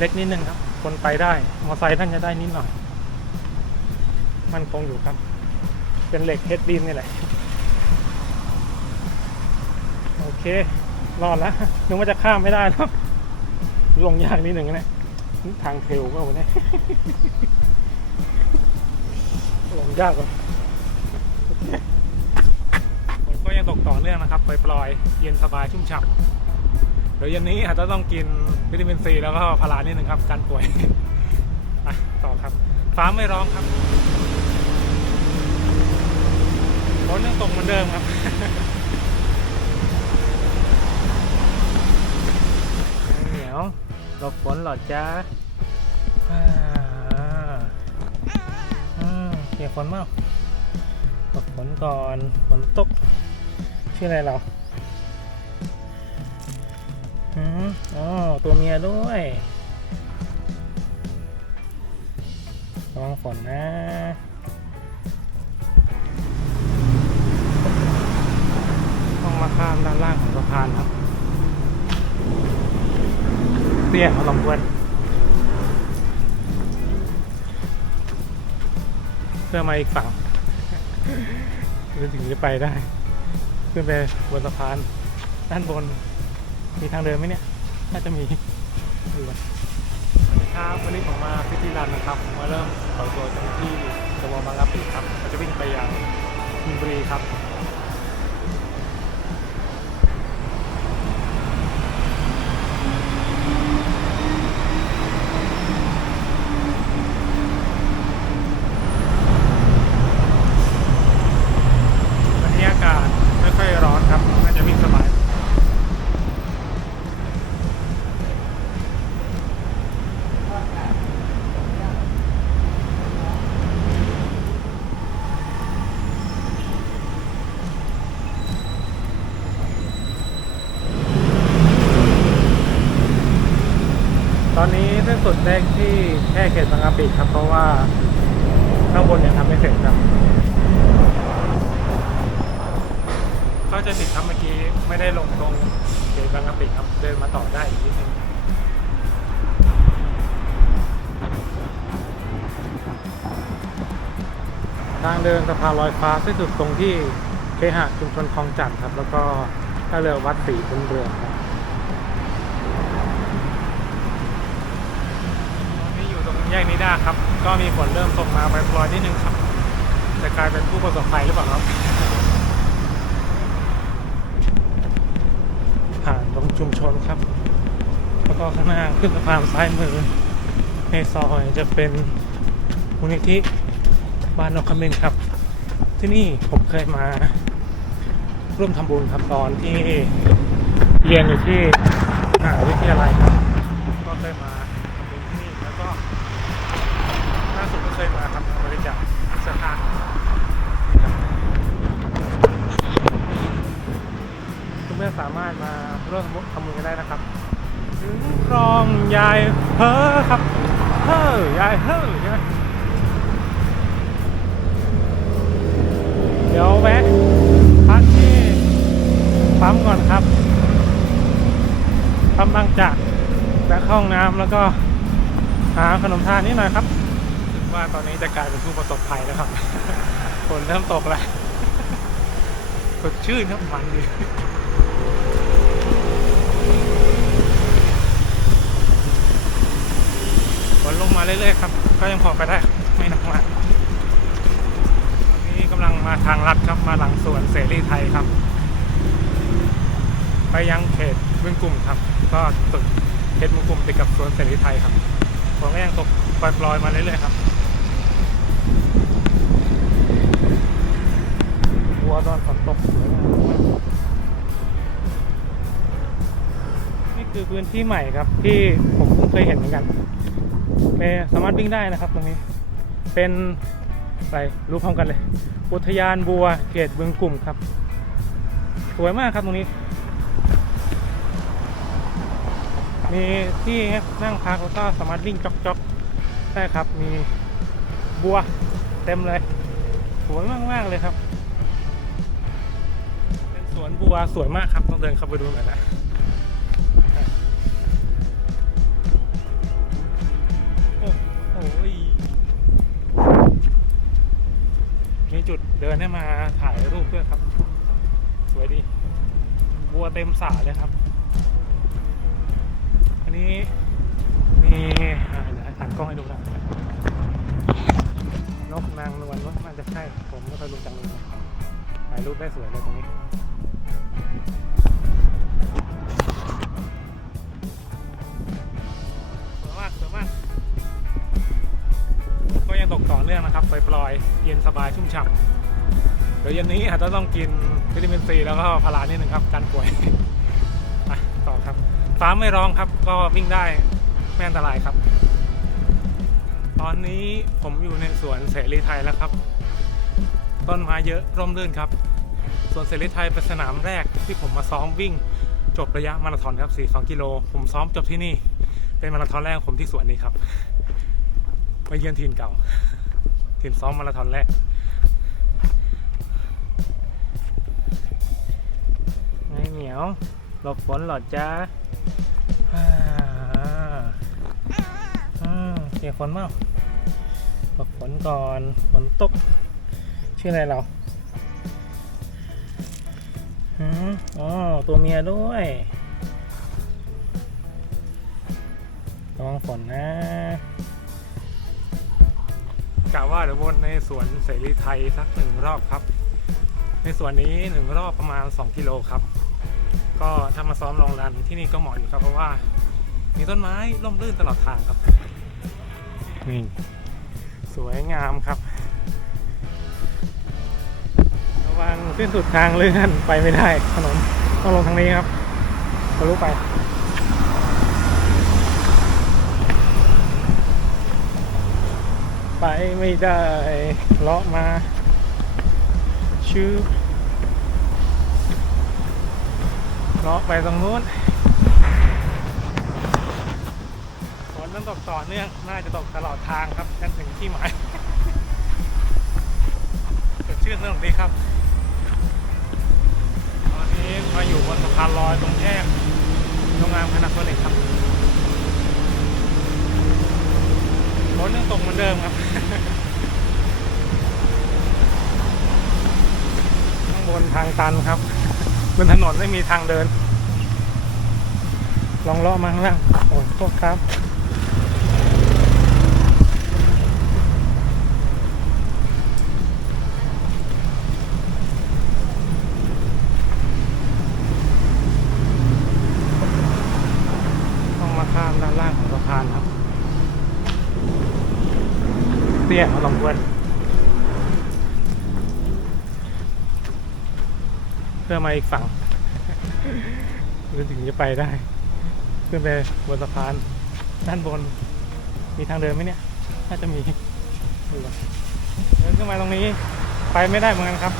เล็กนิดนึงครับ คนไปได้ มอไซค์ท่านจะได้นิดหน่อย มันคงอยู่ครับ เป็นเหล็กเฮดบีมนี่แหละ โอเค รอดแล้วนึกว่าจะข้ามไม่ได้แล้วลงยากนิดหนึ่งนะทางเทลก็วันนี้ลงยากกว่าฝนก็ยังตกต่อเนื่องนะครับปล่อยๆเย็นสบายชุ่มฉ่ำ เดี๋ยวเย็นนี้อาจจะต้องกินวิตามินซีแล้วก็พารานิดนึงครับการป่วยไปต่อครับ ฟ้าไม่ร้องครับฝนยังตกเหมือนเดิมครับเหนียวหลบฝนหรอดจ๊ะอ่าเปียกฝนมากหลบฝนก่อนฝนตกชื่ออะไรเรา อืมอ๋อตัวเมียด้วยระวังฝนนะต้องมาข้ามด้านล่างของสะพานครับเตี้ยเขาลำพวนเพื่อมาอีกฝั่งถึงจะไปได้ ขึ้นไปบนสะพานด้านบน มีทางเดินไหมเนี่ย น่าจะมีดูก่อนสวัสดีครับวันนี้ผมมาพิธีรันนะครับผมมาเริ่มต่อตัวจากที่ตะวันบางกะปิครับเราจะวิ่งไปยังมินบุรีครับ วันนี้อากาศไม่ค่อยร้อนครับ น่าจะวิ่งสบาย ต อนนี้เส้นสุดแรกที่แค่เขตบางกะปิครับ เพราะว่าข้างบนยังทำไม่เสร็จครับก็จะติดครับเมื่อกี้ไม่ได้ลงตรงเขตบางกะปิครับ เดินมาต่อได้อีกนิดนึงทางเดินสะพานลอยฟ้าที่สุดตรงที่เคหะชุมชนคลองจันทร์ครับ แล้วก็ท่าเรือวัดศรีบุญเรืองครับตอนนี้อยู่ตรง แยกนิด้าครับ ก็มีฝนเริ่มตกมาไปปลอยๆนิดนึงครับ จะกลายเป็นผู้ประสบภัยหรือเปล่าครับ ผ่านตรงชุมชนครับ แล้วก็ข้างหน้าขึ้นสะพานซ้ายมือ ในซอยจะเป็นมูลนิธิบ้านนกขมินครับ ที่นี่ผมเคยมา ร่วมทำบุญครับตอนที่เรียนอยู่ที่มหาวิทยาลัยครับ สามารถมาร่วมทำบุญกันได้นะครับ ถึงครองยายเพ้อครับเฮ้ยายเฮ้ใช่ไหมเดี๋ยวแวะพักที่ปั๊มก่อนครับปั๊มบางจากแวะเข้าห้องน้ำแล้วก็หาขนมทานนิดหน่อยครับสึกว่าตอนนี้จะกลายเป็นผู้ประสบภัยแล้วครับฝนเริ่มตกแล้วสดชื่นครับมันดี ฝนลงมาเรื่อยๆครับ ก็ยังพอไปได้ครับไม่หนักมากวันนี้กำลังมาทางลัดครับมาหลังสวนเสรีไทยครับ ไปยังเขตบึงกลุ่มครับ ก็ตึกเขตบึงกลุ่มติดกับสวนเสรีไทยครับฝนก็ยังตกปล่อยๆมาเรื่อยๆครับวัวตอนฝนตกสวยงามมาก คือพื้นที่ใหม่ครับที่ผมเพิ่งเคยเห็นเหมือนกันเมย์สามารถวิ่งได้นะครับตรงนี้ เป็นอะไรรู้พร้อมกันเลย อุทยานบัวเขตบึงกลุ่มครับ สวยมากครับตรงนี้ มีที่นั่งพักแล้วก็สามารถวิ่งจ็อกๆได้ครับ มีบัวเต็มเลย สวยมากๆเลยครับ เป็นสวนบัวสวยมากครับต้องเดินเข้าไปดูหน่อยนะ เดินให้มาถ่ายรูปด้วยครับ สวยดีวัวเต็มสรเลยครับ อันนี้มีอ่าเดี๋ยวหันกล้องให้ดูนะนกนางนวลนกน่าจะใช่ ผมไม่เคยรู้จังเลยถ่ายรูปได้สวยเลยตรงนี้สวยมากสวยมากก็ยังตกต่อเนื่องนะครับปล่อยๆเย็นสบายชุ่มฉ่ำ เดี๋ยวเย็นนี้อาจจะต้องกินวิตามินซีแล้วก็พารานิดนึงครับกันป่วยไปต่อครับฟ้าไม่ร้องครับ ก็วิ่งได้ไม่อันตรายครับ ตอนนี้ผมอยู่ในสวนเสรีไทยแล้วครับ ต้นไม้เยอะร่มรื่นครับสวนเสรีไทยเป็นสนามแรกที่ผมมาซ้อมวิ่ง จบระยะมาราธอนครับ42กิโลผมซ้อมจบที่นี่ เป็นมาราธอนแรกของผมที่สวนนี้ครับไปเยือนทีมเก่าทีมซ้อมมาราธอนแรก เหมียวหลบฝนหรอดจ๊ะอ่าอ่าเปียกฝนเปล่าหลบฝนก่อนฝนตก ชื่ออะไรเราอ๋อ ตัวเมียด้วยระวังฝนนะกะว่าเดี๋ยววนในสวนเสรีไทยสักหนึ่งรอบครับ ในสวนนี้หนึ่งรอบประมาณ 2 กิโลครับ ก็ถ้ามาซ้อมลองรันที่นี่ก็เหมาะอยู่ครับ เพราะว่ามีต้นไม้ร่มรื่นตลอดทางครับนี่สวยงามครับ ระวังสิ้นสุดทางเลื่อนไปไม่ได้ถนนต้องลงทางนี้ครับทะลุไปไปไม่ได้เลาะมาชื่อ เลาะไปตรงนู้นฝนต้องตกต่อเนื่อง น่าจะตกตลอดทางครับจนถึงที่หมายสดชื่นสนุกดีครับ ตอนนี้มาอยู่บนสะพานลอยตรงแยกโรงงานพานาโซนิกครับฝนยังตกเหมือนเดิมครับข้างบนทางตันครับ บนถนนไม่มีทางเดิน ลองเลาะมาข้างล่างโอ้ยโทษครับ ต้องมาข้ามด้านล่างของสะพานครับเตี้ยลองควรเพื่อมาอีกฝั่งหรือถึงจะไปได้ ขึ้นไปบนสะพาน ด้านบน มีทางเดินไหมเนี่ย น่าจะมีดูก่อนเดินขึ้นมาตรงนี้ ไปไม่ได้เหมือนกันครับ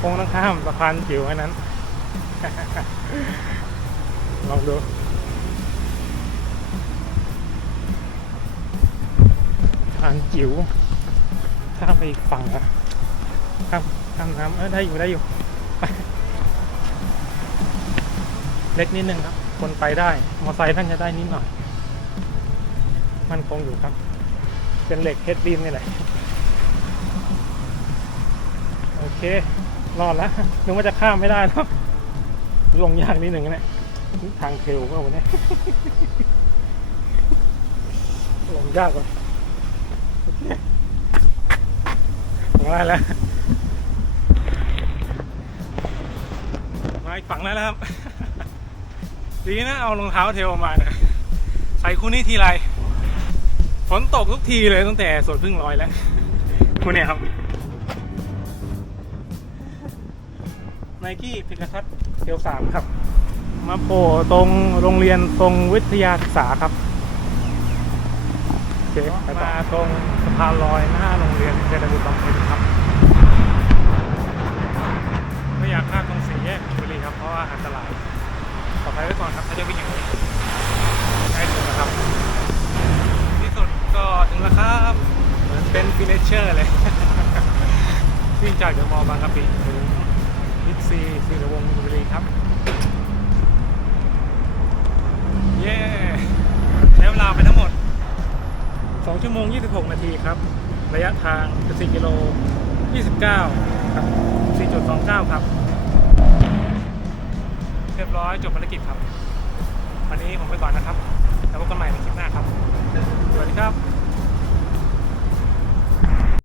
คงต้องข้ามสะพานจิ๋วแค่นั้น ลองดูทางจิ๋วข้ามไปอีกฝั่งอะข้ามข้ามน้ำเออได้อยู่ได้อยู่ไป เล็กนิดนึงครับ คนไปได้ มอไซค์ท่านจะได้นิดหน่อย มันคงอยู่ครับ เป็นเหล็กเฮดบีมนี่แหละ โอเค รอดแล้วนึกว่าจะข้ามไม่ได้แล้วลงยากนิดหนึ่งนะทางเทลก็วันนี้ลงยากกว่าผมได้แล้วมาอีกฝั่งแล้วครับ ดีนะเอารองเท้าเทลมาเนี่ยใส่คู่นี้ทีไรฝนตกทุกทีเลยตั้งแต่สวนพึ่งลอยแล้วคู่นี่ยครับไนกี้พิกัสเทลสามครับ มาโผล่ตรงโรงเรียนตรงวิทยาศึกษาครับโอเคมาตรงสะพานลอยหน้าโรงเรียนเจริญบุตรบำเพ็ญครับไม่อยากข้ามตรงสี่แยกบุรีครับเพราะว่าอันตรายปลอดภัย ว้ก่อนครับถ้าจะวิ่งอย่างนี้ใกล้ถึงแล้วครับ ที่สุดก็ถึงแล้วครับ เหมือนเป็นฟินเชอร์เลย วิ่งจากเดอะมอลล์บางกะปิถึงบิ๊กซีซีระวงศ์บุรีครับ เย้ใช้เวลาไปทั้งหมด 2 ชั่วโมง 26 นาทีครับ ระยะทาง14กิโล 29 ครับ 4.29 ครับ เรียบร้อยจบภารกิจครับ วันนี้ผมไปก่อนนะครับ แล้วพบกันใหม่ในคลิปหน้าครับ สวัสดีครับ